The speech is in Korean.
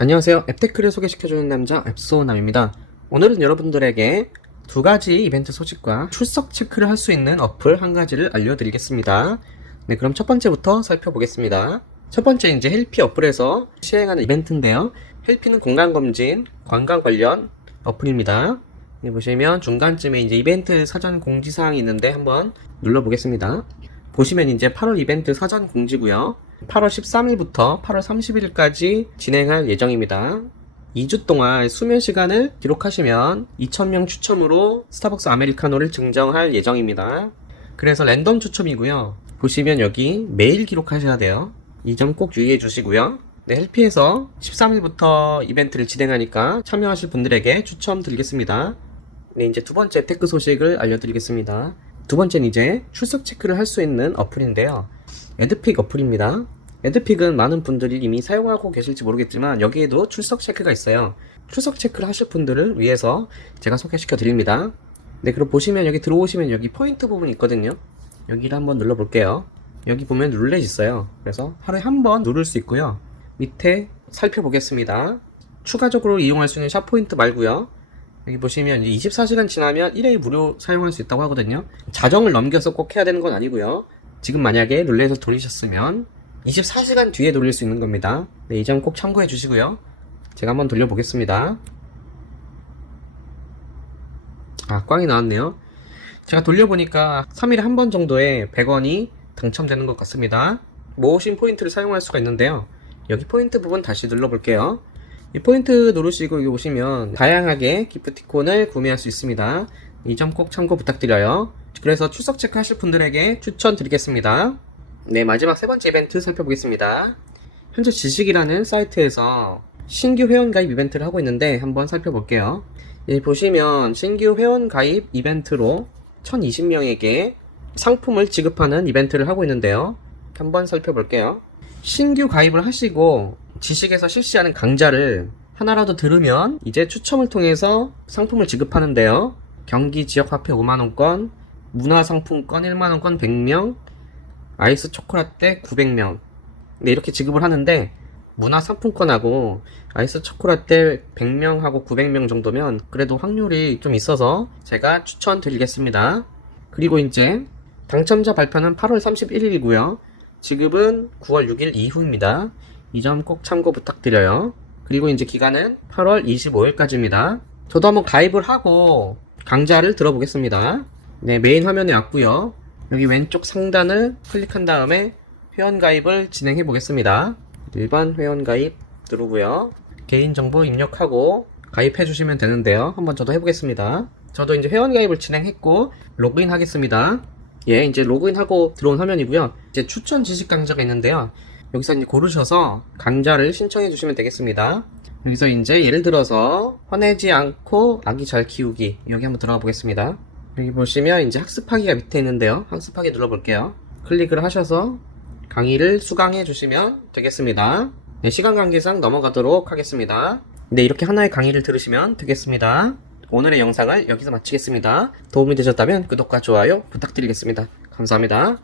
안녕하세요. 앱테크를 소개시켜주는 남자 앱소남입니다. 오늘은 여러분들에게 두 가지 이벤트 소식과 출석 체크를 할 수 있는 어플 한 가지를 알려드리겠습니다. 네, 그럼 첫 번째부터 살펴보겠습니다. 첫 번째 이제 헬피 어플에서 시행하는 이벤트인데요. 헬피는 공간검진, 관광 관련 어플입니다. 네, 보시면 중간쯤에 이제 이벤트 사전 공지 사항이 있는데 한번 눌러보겠습니다. 보시면 이제 8월 이벤트 사전 공지고요. 8월 13일부터 8월 30일까지 진행할 예정입니다. 2주 동안 수면 시간을 기록하시면 2,000명 추첨으로 스타벅스 아메리카노를 증정할 예정입니다. 그래서 랜덤 추첨이고요. 보시면 여기 매일 기록하셔야 돼요. 이 점 꼭 유의해 주시고요. 네, 헬피에서 13일부터 이벤트를 진행하니까 참여하실 분들에게 추첨 드리겠습니다. 네, 이제 두 번째 테크 소식을 알려드리겠습니다. 두 번째는 이제 출석 체크를 할 수 있는 어플인데요. 에드픽 어플입니다. 에드픽은 많은 분들이 이미 사용하고 계실지 모르겠지만 여기에도 출석 체크가 있어요. 출석 체크를 하실 분들을 위해서 제가 소개시켜 드립니다. 네, 그럼 보시면 여기 들어오시면 여기 포인트 부분이 있거든요. 여기를 한번 눌러 볼게요. 여기 보면 룰렛 있어요. 그래서 하루에 한 번 누를 수 있고요. 밑에 살펴보겠습니다. 추가적으로 이용할 수 있는 샵 포인트 말고요. 여기 보시면 24시간 지나면 1회 무료 사용할 수 있다고 하거든요. 자정을 넘겨서 꼭 해야 되는 건 아니고요. 지금 만약에 룰렛을 돌리셨으면 24시간 뒤에 돌릴 수 있는 겁니다. 네, 이 점 꼭 참고해 주시고요. 제가 한번 돌려보겠습니다. 아, 꽝이 나왔네요. 제가 돌려보니까 3일에 한 번 정도에 100원이 당첨되는 것 같습니다. 모으신 포인트를 사용할 수가 있는데요. 여기 포인트 부분 다시 눌러볼게요. 이 포인트 누르시고 여기 보시면 다양하게 기프티콘을 구매할 수 있습니다. 이 점 꼭 참고 부탁드려요. 그래서 출석 체크 하실 분들에게 추천 드리겠습니다. 네, 마지막 세 번째 이벤트 살펴보겠습니다. 현재 지식이라는 사이트에서 신규 회원 가입 이벤트를 하고 있는데 한번 살펴볼게요. 여기 보시면 신규 회원 가입 이벤트로 1020명에게 상품을 지급하는 이벤트를 하고 있는데요. 한번 살펴볼게요. 신규 가입을 하시고 지식에서 실시하는 강좌를 하나라도 들으면 이제 추첨을 통해서 상품을 지급하는데요. 경기 지역 화폐 5만원권, 문화상품권 1만원권 100명, 아이스 초콜라떼 900명. 네, 이렇게 지급을 하는데, 문화상품권하고 아이스 초콜라떼 100명하고 900명 정도면 그래도 확률이 좀 있어서 제가 추천드리겠습니다. 그리고 이제 당첨자 발표는 8월 31일이고요. 지급은 9월 6일 이후입니다. 이 점 꼭 참고 부탁드려요. 그리고 이제 기간은 8월 25일까지입니다. 저도 한번 가입을 하고 강좌를 들어보겠습니다. 네, 메인 화면에 왔고요. 여기 왼쪽 상단을 클릭한 다음에 회원 가입을 진행해 보겠습니다. 일반 회원 가입 누르고요. 개인 정보 입력하고 가입해 주시면 되는데요. 한번 저도 해보겠습니다. 저도 이제 회원 가입을 진행했고 로그인 하겠습니다. 예, 이제 로그인하고 들어온 화면이고요. 이제 추천 지식 강좌가 있는데요. 여기서 이제 고르셔서 강좌를 신청해 주시면 되겠습니다. 여기서 이제 예를 들어서 화내지 않고 아기 잘 키우기 여기 한번 들어가 보겠습니다. 여기 보시면 이제 학습하기가 밑에 있는데요. 학습하기 눌러볼게요. 클릭을 하셔서 강의를 수강해 주시면 되겠습니다. 네, 시간 관계상 넘어가도록 하겠습니다. 네, 이렇게 하나의 강의를 들으시면 되겠습니다. 오늘의 영상을 여기서 마치겠습니다. 도움이 되셨다면 구독과 좋아요 부탁드리겠습니다. 감사합니다.